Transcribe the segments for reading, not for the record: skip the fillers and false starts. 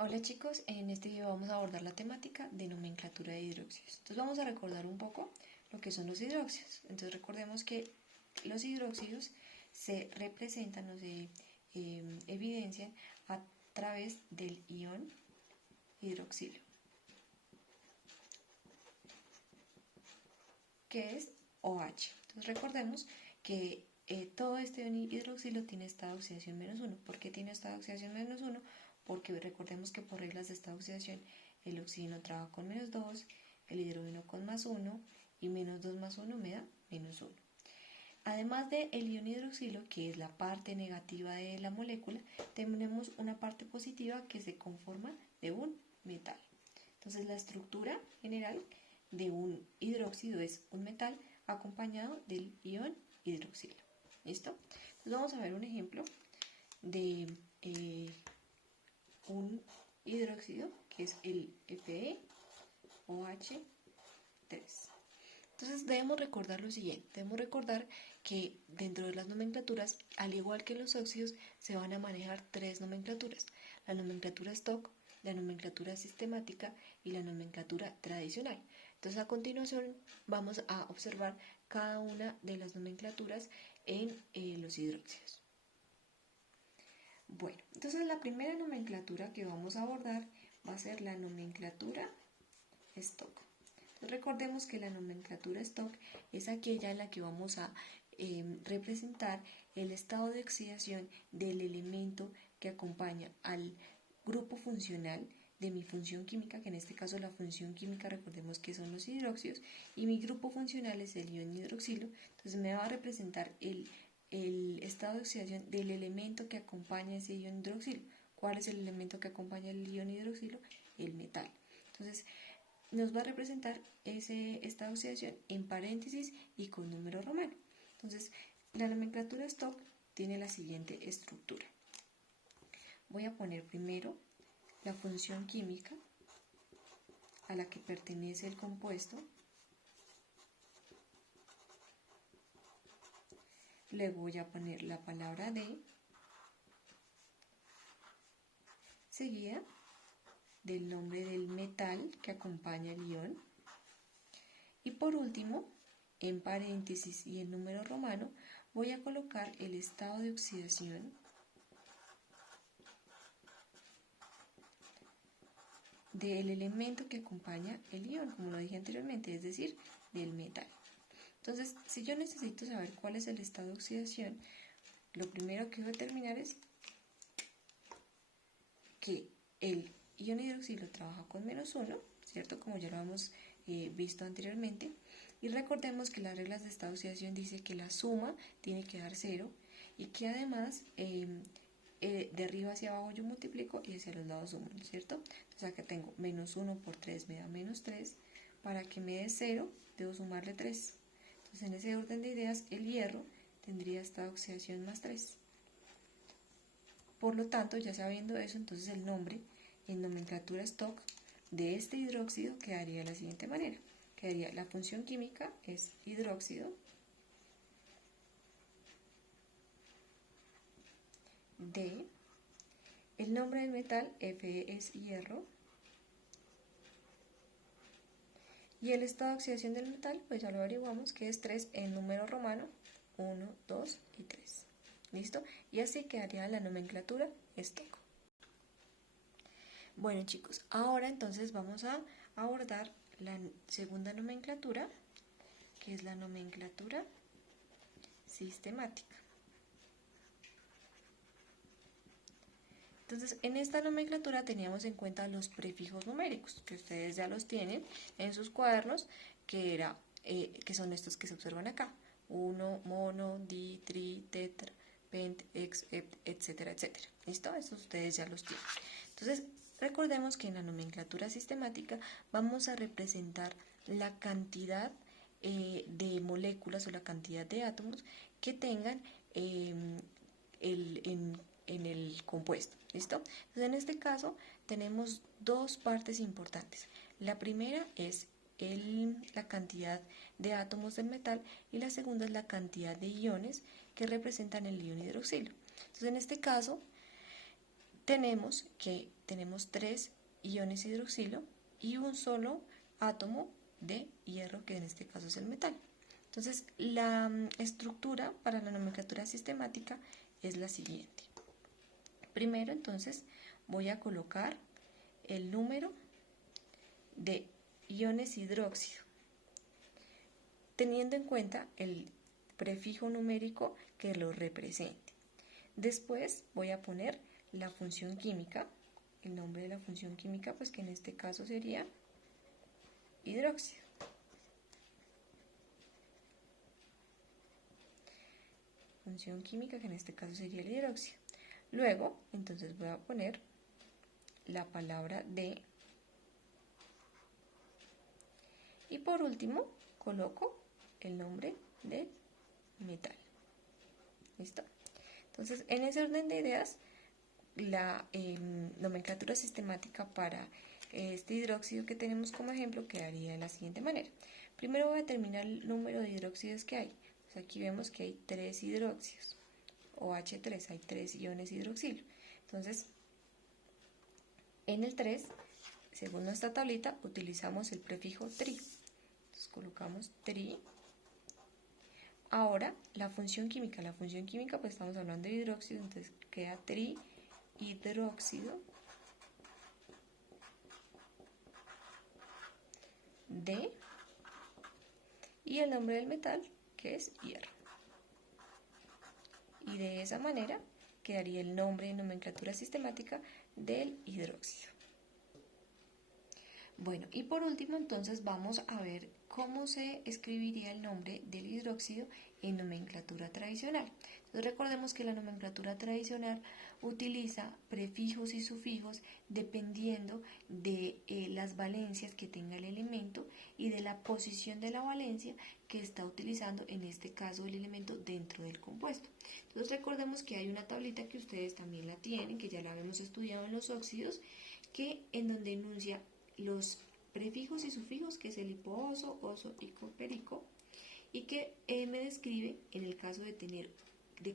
Hola chicos, en este video vamos a abordar la temática de nomenclatura de hidróxidos. Entonces vamos a recordar un poco lo que son los hidróxidos. Entonces recordemos que los hidróxidos se representan o se evidencian a través del ion hidroxilo, que es OH. Entonces recordemos que todo este ion hidroxilo tiene estado de oxidación -1. ¿Por qué tiene estado de oxidación -1? Porque recordemos que por reglas de estado de oxidación el oxígeno trabaja con -2, el hidrógeno con +1 y -2 más 1 me da -1. Además del ion hidroxilo, que es la parte negativa de la molécula, tenemos una parte positiva que se conforma de un metal. Entonces la estructura general de un hidróxido es un metal acompañado del ion hidroxilo. ¿Listo? Entonces vamos a ver un ejemplo de un hidróxido que es el FeOH3. Entonces debemos recordar lo siguiente, debemos recordar que dentro de las nomenclaturas, al igual que los óxidos, se van a manejar tres nomenclaturas: la nomenclatura stock, la nomenclatura sistemática y la nomenclatura tradicional. Entonces a continuación vamos a observar cada una de las nomenclaturas en los hidróxidos. Bueno, entonces la primera nomenclatura que vamos a abordar va a ser la nomenclatura stock. Entonces recordemos que la nomenclatura stock es aquella en la que vamos a representar el estado de oxidación del elemento que acompaña al grupo funcional de mi función química, que en este caso la función química recordemos que son los hidróxidos, y mi grupo funcional es el ion hidroxilo. Entonces me va a representar el estado de oxidación del elemento que acompaña ese ion hidroxilo. ¿Cuál es el elemento que acompaña el ion hidroxilo? El metal. Entonces nos va a representar ese estado de oxidación en paréntesis y con número romano. Entonces la nomenclatura stock tiene la siguiente estructura. Voy a poner primero la función química a la que pertenece el compuesto. Luego voy a poner la palabra de, seguida del nombre del metal que acompaña el ion. Y por último, en paréntesis y en número romano, voy a colocar el estado de oxidación del elemento que acompaña el ion, como lo dije anteriormente, es decir, del metal. Entonces, si yo necesito saber cuál es el estado de oxidación, lo primero que voy a determinar es que el ion hidroxilo trabaja con -1, ¿cierto? Como ya lo hemos visto anteriormente. Y recordemos que las reglas de estado de oxidación dice que la suma tiene que dar 0 y que además de arriba hacia abajo yo multiplico y hacia los lados sumo, ¿cierto? Entonces acá tengo -1 por 3 me da -3. Para que me dé 0 debo sumarle 3. Entonces en ese orden de ideas el hierro tendría estado de oxidación +3. Por lo tanto, ya sabiendo eso, entonces el nombre en nomenclatura stock de este hidróxido quedaría de la siguiente manera. Quedaría la función química es hidróxido de, el nombre del metal Fe es hierro, y el estado de oxidación del metal, pues ya lo averiguamos que es 3 en número romano, 1, 2 y 3. ¿Listo? Y así quedaría la nomenclatura stock. Bueno chicos, ahora entonces vamos a abordar la segunda nomenclatura, que es la nomenclatura sistemática. Entonces, en esta nomenclatura teníamos en cuenta los prefijos numéricos, que ustedes ya los tienen en sus cuadernos, que son estos que se observan acá: 1, mono, di, tri, tetra, pent, ex, hept, etcétera, etcétera. ¿Listo? Estos ustedes ya los tienen. Entonces, recordemos que en la nomenclatura sistemática vamos a representar la cantidad de moléculas o la cantidad de átomos que tengan en el compuesto. ¿Listo? Entonces, en este caso tenemos dos partes importantes. La primera es la cantidad de átomos del metal y la segunda es la cantidad de iones que representan el ion hidroxilo. Entonces, en este caso, tenemos que tenemos 3 iones hidroxilo y un solo átomo de hierro, que en este caso es el metal. Entonces, la estructura para la nomenclatura sistemática es la siguiente. Primero, entonces, voy a colocar el número de iones hidróxido, teniendo en cuenta el prefijo numérico que lo represente. Después voy a poner la función química, el nombre de la función química, pues que en este caso sería hidróxido. Función química, que en este caso sería el hidróxido. Luego, entonces voy a poner la palabra de, y por último coloco el nombre del metal. ¿Listo? Entonces, en ese orden de ideas, la nomenclatura sistemática para este hidróxido que tenemos como ejemplo quedaría de la siguiente manera. Primero voy a determinar el número de hidróxidos que hay. Pues aquí vemos que hay 3 hidróxidos, o H3, hay 3 iones hidroxilo. Entonces, en el 3, según nuestra tablita, utilizamos el prefijo tri. Entonces colocamos tri. Ahora, la función química, pues estamos hablando de hidróxido, entonces queda trihidróxido de, y el nombre del metal, que es hierro. Y de esa manera quedaría el nombre en nomenclatura sistemática del hidróxido. Bueno, y por último entonces vamos a ver cómo se escribiría el nombre del hidróxido en nomenclatura tradicional. Entonces recordemos que la nomenclatura tradicional utiliza prefijos y sufijos dependiendo de las valencias que tenga el elemento y de la posición de la valencia que está utilizando, en este caso, el elemento dentro del compuesto. Entonces recordemos que hay una tablita que ustedes también la tienen, que ya la habíamos estudiado en los óxidos, que en donde enuncia los prefijos y sufijos, que es el hipooso, oso, ico, perico, y que me describe en el caso de que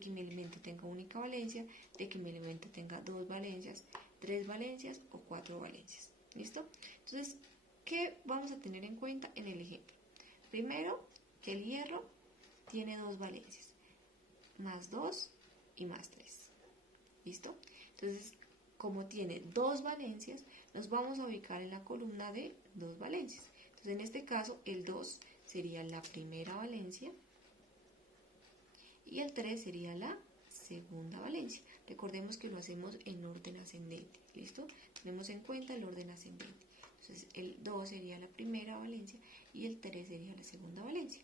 mi elemento tenga única valencia, de que mi elemento tenga 2 valencias, 3 valencias o 4 valencias. ¿Listo? Entonces, ¿qué vamos a tener en cuenta en el ejemplo? Primero, que el hierro tiene 2 valencias, más 2 y más 3. ¿Listo? Entonces, como tiene 2 valencias, nos vamos a ubicar en la columna de 2 valencias. Entonces, en este caso, el 2 sería la primera valencia y el 3 sería la segunda valencia. Recordemos que lo hacemos en orden ascendente. ¿Listo? Tenemos en cuenta el orden ascendente. Entonces, el 2 sería la primera valencia y el 3 sería la segunda valencia.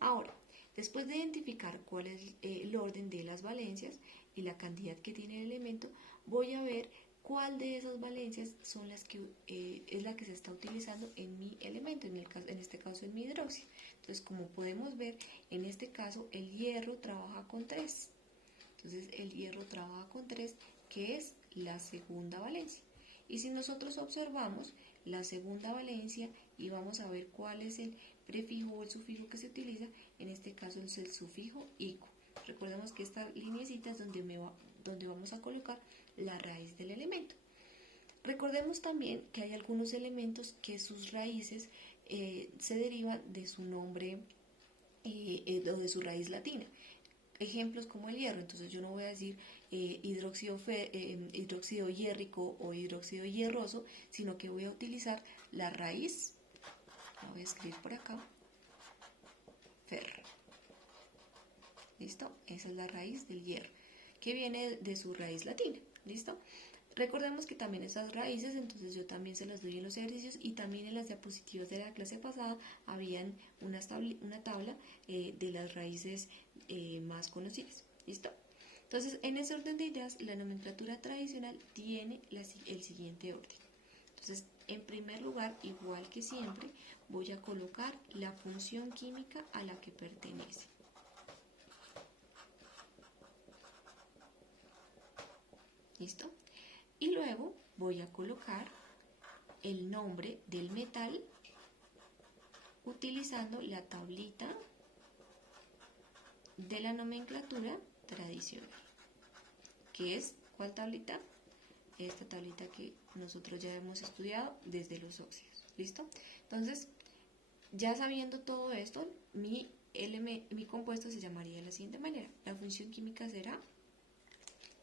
Ahora, después de identificar cuál es el orden de las valencias y la cantidad que tiene el elemento, voy a ver cuál de esas valencias son las que es la que se está utilizando en mi elemento, en este caso en mi hidróxido. Entonces, como podemos ver, en este caso el hierro trabaja con 3. Entonces, el hierro trabaja con 3, que es la segunda valencia. Y si nosotros observamos la segunda valencia y vamos a ver cuál es el prefijo o el sufijo que se utiliza, en este caso es el sufijo ico. Recordemos que esta lineecita es donde vamos a colocar la raíz del elemento. Recordemos también que hay algunos elementos que sus raíces se derivan de su nombre o de su raíz latina. Ejemplos como el hierro, entonces yo no voy a decir hidróxido hierrico o hidróxido hierroso, sino que voy a utilizar la raíz, la voy a escribir por acá, ferro. ¿Listo? Esa es la raíz del hierro, que viene de su raíz latina. ¿Listo? Recordemos que también esas raíces, entonces yo también se las doy en los ejercicios, y también en las diapositivas de la clase pasada habían una tabla de las raíces más conocidas. ¿Listo? Entonces, en ese orden de ideas, la nomenclatura tradicional tiene el siguiente orden. Entonces, en primer lugar, igual que siempre, voy a colocar la función química a la que pertenece. ¿Listo? Y luego voy a colocar el nombre del metal utilizando la tablita de la nomenclatura tradicional, que es, ¿cuál tablita? esta tablita que nosotros ya hemos estudiado desde los óxidos. ¿Listo? Entonces, ya sabiendo todo esto, mi compuesto se llamaría de la siguiente manera. La función química será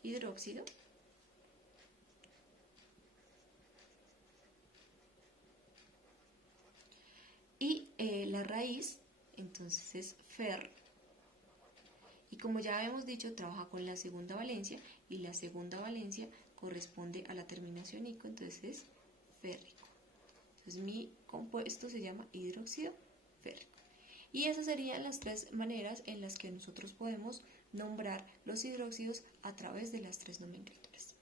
hidróxido y la raíz entonces es Fer. Y como ya hemos dicho, trabaja con la segunda valencia y la segunda valencia corresponde a la terminación ico, entonces es férrico. Entonces mi compuesto se llama hidróxido férrico. Y esas serían las tres maneras en las que nosotros podemos nombrar los hidróxidos a través de las tres nomenclaturas.